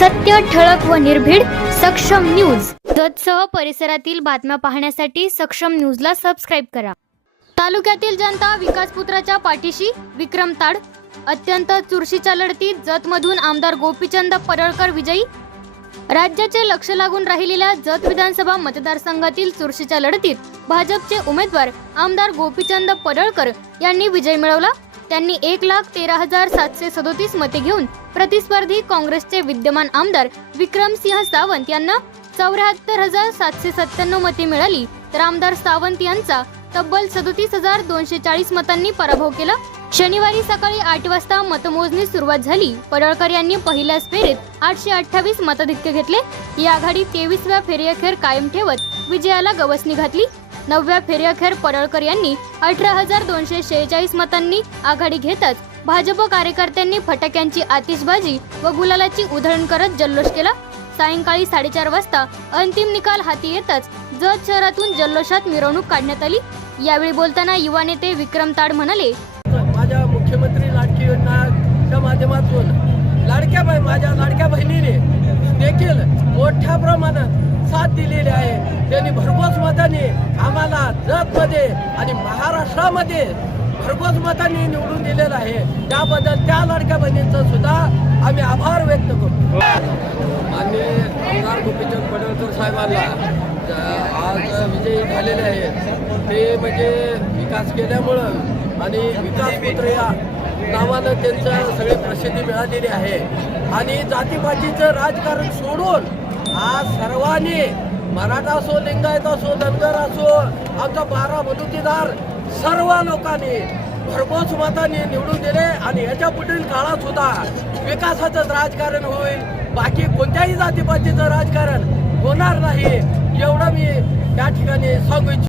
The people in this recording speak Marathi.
सत्य ठळक व निर्भीड सक्षम न्यूज. जतसह परिसरातील बातम्या पाहण्यासाठी सक्षम न्यूजला सबस्क्राईब करा. तालुक्यातील जनता विकासपुत्राच्या पाठीशी विक्रम ताड अत्यंत चुरशीच्या लढतीत जतमधून आमदार गोपीचंद परळकर विजयी. राज्याचे लक्ष लागून राहिलेल्या जत विधानसभा मतदारसंघातील चुरशीच्या लढतीत भाजपचे उमेदवार आमदार गोपीचंद पडळकर यांनी विजय मिळवला. त्यांनी एक लाख तेरा हजार सातशे सदोतीस मते घेऊन प्रतिस्पर्धी काँग्रेसचे विद्यमान आमदार विक्रमसिंह सावंत यांना चौऱ्याहत्तर हजार सातशे सत्त्याण्णव मते मिळाली. तर आमदार सावंत यांचा तब्बल सदोतीस हजार दोनशे चाळीस मतांनी पराभव केला. शनिवारी सकाळी आठ वाजता मतमोजणी सुरुवात झाली. पडळकर यांनी पहिल्याच फेरीत आठशे अठ्ठावीस मताधिक्य घेतले. ही आघाडी तेवीसव्या फेरीअखेर कायम ठेवत विजयाला गवसणी घातली. नवव्या फेरीअखेर पडळकर यांनी अठरा हजार दोनशे शेहेचाळीस मतांनी आघाडी घेतच भाजप कार्यकर्त्यांनी फटाक्यांची आतिषबाजी व गुलालाची उधळण करत जल्लोष केला. सायंकाळी साडेचार वाजता अंतिम निकाल हाती येतच जत शहरातून जल्लोषात मिरवणूक काढण्यात आली. यावेळी बोलताना युवा नेते विक्रम ताड म्हणाले माझ्या मुख्यमंत्री लाडकी योजनाच्या माध्यमातून लाडक्या माझ्या लाडक्या बहिणीने देखील मोठ्या प्रमाणात दिलेली आहे. त्यांनी भरघोस मताने आम्हाला जतमध्ये आणि महाराष्ट्रामध्ये भरघोस मताने निवडून दिलेलं आहे. त्याबद्दल त्या लाडक्या बहिणींचं सुद्धा आम्ही आभार व्यक्त करतो. आणि आमदार गोपीचंद पडळकर साहेबांना आज विजयी झालेले आहेत ते म्हणजे विकास केल्यामुळं आणि विकास पुत्र या नावानं त्यांचं सगळी प्रसिद्धी मिळालेली आहे. आणि जातीपातीचं राजकारण सोडून आज सर्वांनी मराठा असो लिंगायत असो धनगर असो आमचा बारा बलुतेदार सर्व लोकांनी भरघोस मतांनी निवडून दिले आणि याच्या पुढील काळात सुद्धा विकासाचंच राजकारण होईल. बाकी कोणत्याही जातीपातीचं राजकारण होणार नाही एवढं मी या ठिकाणी सांगू इच्छितो.